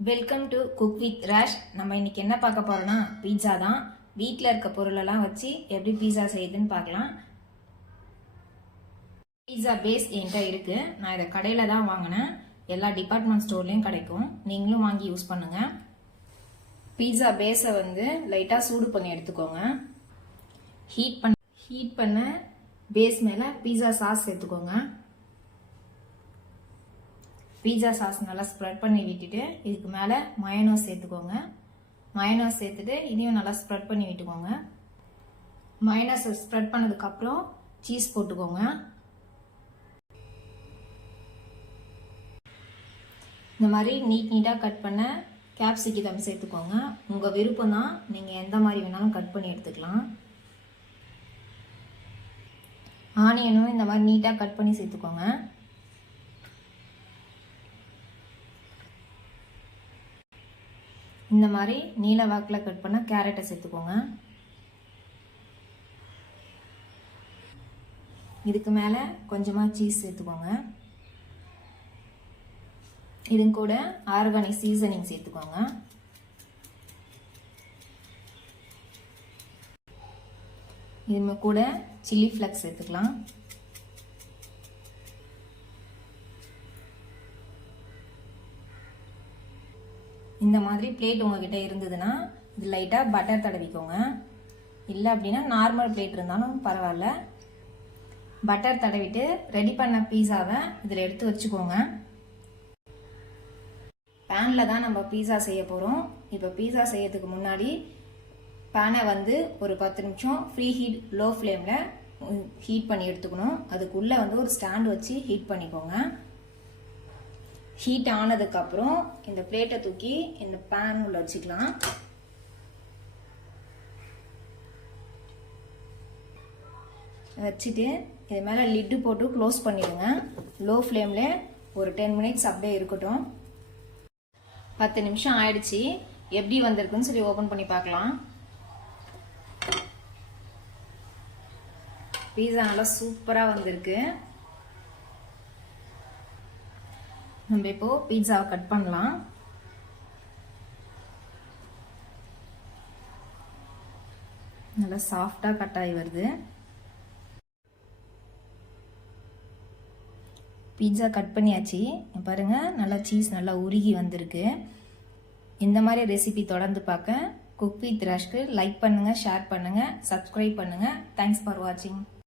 Welcome to cook with Rash. நம்ம இன்னைக்கு என்ன பார்க்க போறோம்னா பீட்சா தான். வீட்டில் இருக்க பொருளெல்லாம் வச்சு எப்படி பீட்சா செய்யுதுன்னு பார்க்கலாம். பீட்சா பேஸ் என்கிட்ட இருக்கு. நான் இதை கடையில் தான் வாங்கினேன். எல்லா டிபார்ட்மெண்ட் ஸ்டோர்லேயும் கிடைக்கும். நீங்களும் வாங்கி யூஸ் பண்ணுங்க. பீட்சா பேஸை வந்து லைட்டாக சூடு பண்ணி எடுத்துக்கோங்க. ஹீட் பண்ண பேஸ் மேலே பீட்சா சாஸ் சேர்த்துக்கோங்க. பீட்சா சாஸ் நல்லா ஸ்ப்ரெட் பண்ணி விட்டுட்டு இதுக்கு மேலே மயோனைஸ் சேர்த்துக்கோங்க. மயோனைஸ் சேர்த்துட்டு இதையும் நல்லா ஸ்ப்ரெட் பண்ணி விட்டுக்கோங்க. மயோனைஸ் ஸ்ப்ரெட் பண்ணதுக்கப்புறம் சீஸ் போட்டுக்கோங்க. இந்த மாதிரி நீட்டாக கட் பண்ண கேப்சிகம் சேர்த்துக்கோங்க. உங்கள் விருப்பம் தான், நீங்கள் எந்த மாதிரி வேணாலும் கட் பண்ணி எடுத்துக்கலாம். ஆனியனும் இந்த மாதிரி நீட்டாக கட் பண்ணி சேர்த்துக்கோங்க. இந்த மாதிரி நீல வாக்கில் கட் பண்ண கேரட்டை சேர்த்துக்கோங்க. இதுக்கு மேலே கொஞ்சமாக சீஸ் சேர்த்துக்கோங்க. இது கூட ஆர்கானிக் சீசனிங் சேர்த்துக்கோங்க. இது கூட சில்லி ஃப்ளக்ஸ் சேர்த்துக்கலாம். இந்த மாதிரி பிளேட் உங்ககிட்ட இருந்ததுன்னா இது லைட்டாக பட்டர் தடவிக்கோங்க. இல்லை அப்படின்னா நார்மல் பிளேட் இருந்தாலும் பரவாயில்ல. பட்டர் தடவிட்டு ரெடி பண்ண பீஸாவை இதில் எடுத்து வச்சுக்கோங்க. பேனில் தான் நம்ம பீஸா செய்ய போகிறோம். இப்போ பீஸா செய்யறதுக்கு முன்னாடி பேனை வந்து ஒரு 10 நிமிஷம் ஃப்ரீ ஹீட் லோ ஃப்ளேமில் ஹீட் பண்ணி எடுத்துக்கணும். அதுக்குள்ளே வந்து ஒரு ஸ்டாண்ட் வச்சு ஹீட் பண்ணிக்கோங்க. ஹீட் ஆனதுக்கப்புறம் இந்த பிளேட்டை தூக்கி இந்த பேன் உள்ள வச்சுக்கலாம். வச்சுட்டு இது மேலே லிட்டு போட்டு க்ளோஸ் பண்ணிடுங்க. லோ ஃப்ளேமில் ஒரு 10 மினிட்ஸ் அப்படியே இருக்கட்டும். 10 நிமிஷம் ஆயிடுச்சு. எப்படி வந்திருக்குன்னு சொல்லி ஓப்பன் பண்ணி பார்க்கலாம். பீஸா நல்லா சூப்பராக வந்திருக்கு. நம்ம இப்போ பீட்சாவை கட் பண்ணலாம். நல்லா சாஃப்டா கட் ஆகி வருது. பீட்சா கட் பண்ணியாச்சு. பாருங்க, நல்லா சீஸ் நல்லா உருகி வந்திருக்கு. இந்த மாதிரி ரெசிபி தொடர்ந்து பார்க்க குக் வித் ராஷ்க்கு லைக் பண்ணுங்க, ஷேர் பண்ணுங்க, சப்ஸ்கிரைப் பண்ணுங்க. தேங்க்ஸ் ஃபார் வாட்சிங்.